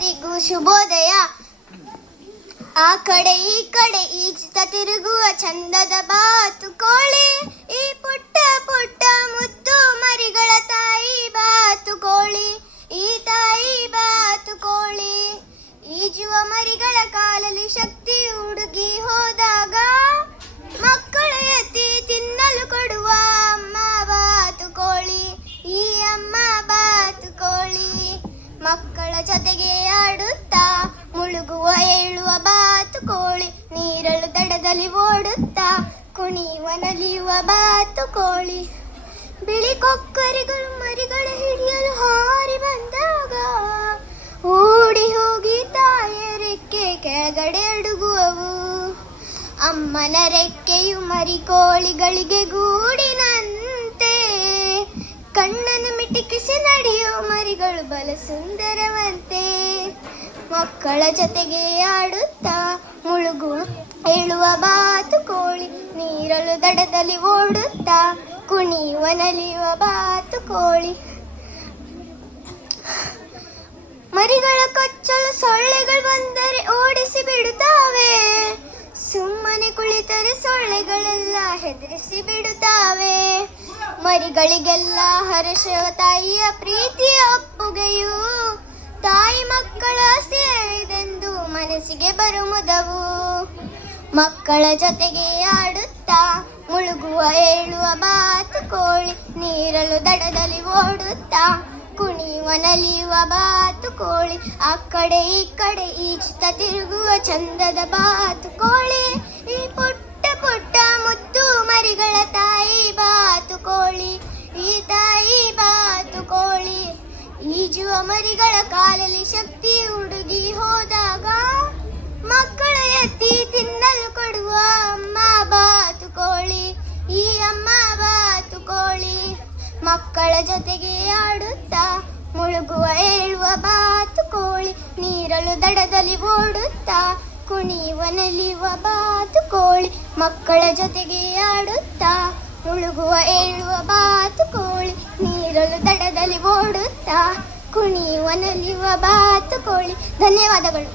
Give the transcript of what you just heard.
ಎಲ್ಲರಿಗೂ ಶುಭೋದಯ. ಆ ಕಡೆ ಈ ಕಡೆ ಈಜುತ್ತ ತಿರುಗುವ ಚಂದದ ಬಾತುಕೋಳಿ, ಈ ಪುಟ್ಟ ಪುಟ್ಟ ಮುದ್ದು ಮರಿಗಳ ತಾಯಿ ಬಾತುಕೋಳಿ, ಈ ತಾಯಿ ಬಾತುಕೋಳಿ. ಈಜುವ ಮರಿಗಳ ಕಾಲಲ್ಲಿ ಶಕ್ತಿ ಹುಡುಗಿ ಹೋದಾಗ ಮಕ್ಕಳ ಎತ್ತಿ ತಿನ್ನಲು ಕೊಡುವ ಅಮ್ಮ ಬಾತುಕೋಳಿ, ಈ ಅಮ್ಮ ಬಾತುಕೋಳಿ. ಮಕ್ಕಳ ಜೊತೆಗೆ ಆಡುತ್ತಾ ಮುಳುಗುವ ಏಳುವ ಬಾತುಕೋಳಿ, ನೀರಲು ದಡದಲ್ಲಿ ಓಡುತ್ತಾ ಕುಣಿಯುವ ನಲಿಯುವ ಬಾತುಕೋಳಿ. ಬಿಳಿ ಕೊಕ್ಕರಿಗಳು ಮರಿಗಳ ಹಿಡಿಯಲು ಹಾರಿ ಬಂದಾಗ ಓಡಿ ಹೋಗಿ ತಾಯಿಯ ರೆಕ್ಕೆ ಕೆಳಗಡೆ ಅಡುಗುವವು. ಅಮ್ಮನ ರೆಕ್ಕೆಯು ಮರಿಕೋಳಿಗಳಿಗೆ ಗೂಡಿನಂತೆ, ಕಣ್ಣನ್ನು ಮಿಟಿಕಿಸಿ ನಡೆಯೋ ಮರಿಗಳು ಬಲ ಸುಂದರವಂತೆ. ಮಕ್ಕಳ ಜೊತೆಗೆ ಆಡುತ್ತಾ ಮುಳುಗುವ ಏಳುವ ಬಾತುಕೋಳಿ, ನೀರಲು ದಡದಲ್ಲಿ ಓಡುತ್ತಾ ಕುಣಿಯುವ ನಲಿಯುವ ಬಾತುಕೋಳಿ. ಮರಿಗಳ ಕೊಚ್ಚಲು ಸೊಳ್ಳೆಗಳು ಬಂದರೆ ಓಡಿಸಿ ಬಿಡುತ್ತಾವೆ, ಸುಮ್ಮನೆ ಕುಳಿತರೆ ಸೊಳ್ಳೆಗಳೆಲ್ಲ ಹೆದರಿಸಿ ಬಿಡುತ್ತಾವೆ. ಮರಿಗಳಿಗೆಲ್ಲ ಹರ್ಷವ ತಾಯಿಯ ಪ್ರೀತಿಯ ಅಪ್ಪುಗೆಯು, ತಾಯಿ ಮಕ್ಕಳ ಸೇರಿದೆಂದು ಮನಸ್ಸಿಗೆ ಬರುವುದವು. ಮಕ್ಕಳ ಜೊತೆಗೆ ಆಡುತ್ತಾ ಮುಳುಗುವ ಏಳುವ ಬಾತುಕೋಳಿ, ನೀರಲು ದಡದಲ್ಲಿ ಓಡುತ್ತಾ ಕುಣಿಯುವ ನಲಿಯುವ ಬಾತುಕೋಳಿ. ಆ ಕಡೆ ಈ ಕಡೆ ಈಜುತ್ತ ತಿರುಗುವ ಚಂದದ ಬಾತುಕೋಳಿ, ಈ ಪುಟ್ಟ ಪುಟ್ಟ ಮುದ್ದು ಮರಿಗಳ ತಾಯಿ ಬಾತುಕೋಳಿ, ಈ ತಾಯಿ ಬಾತುಕೋಳಿ. ಈಜುವ ಮರಿಗಳ ಕಾಲಲ್ಲಿ ಶಕ್ತಿ ಹುಡುಗಿ ಹೋದಾಗ ಮಕ್ಕಳ ಎತ್ತಿ ತಿನ್ನಲು ಕೊಡುವ ಅಮ್ಮ ಬಾತುಕೋಳಿ, ಈ ಅಮ್ಮ ಬಾತುಕೋಳಿ. ಮಕ್ಕಳ ಜೊತೆಗೆ ಆಡುತ್ತಾ ಮುಳುಗುವ ಏಳುವ ಬಾತುಕೋಳಿ, ನೀರಲು ದಡದಲ್ಲಿ ಓಡುತ್ತಾ ಕುಣಿಯುವ ನಲಿಯುವ ಬಾತುಕೋಳಿ. ಮಕ್ಕಳ ಜೊತೆಗೆ ಆಡುತ್ತಾ ಮುಳುಗುವ ಏಳುವ ಬಾತುಕೋಳಿ, ನೀರಲು ದಡದಲ್ಲಿ ಓಡುತ್ತಾ ಕುಣಿಯುವ ನಲಿಯುವ ಬಾತುಕೋಳಿ. ಧನ್ಯವಾದಗಳು.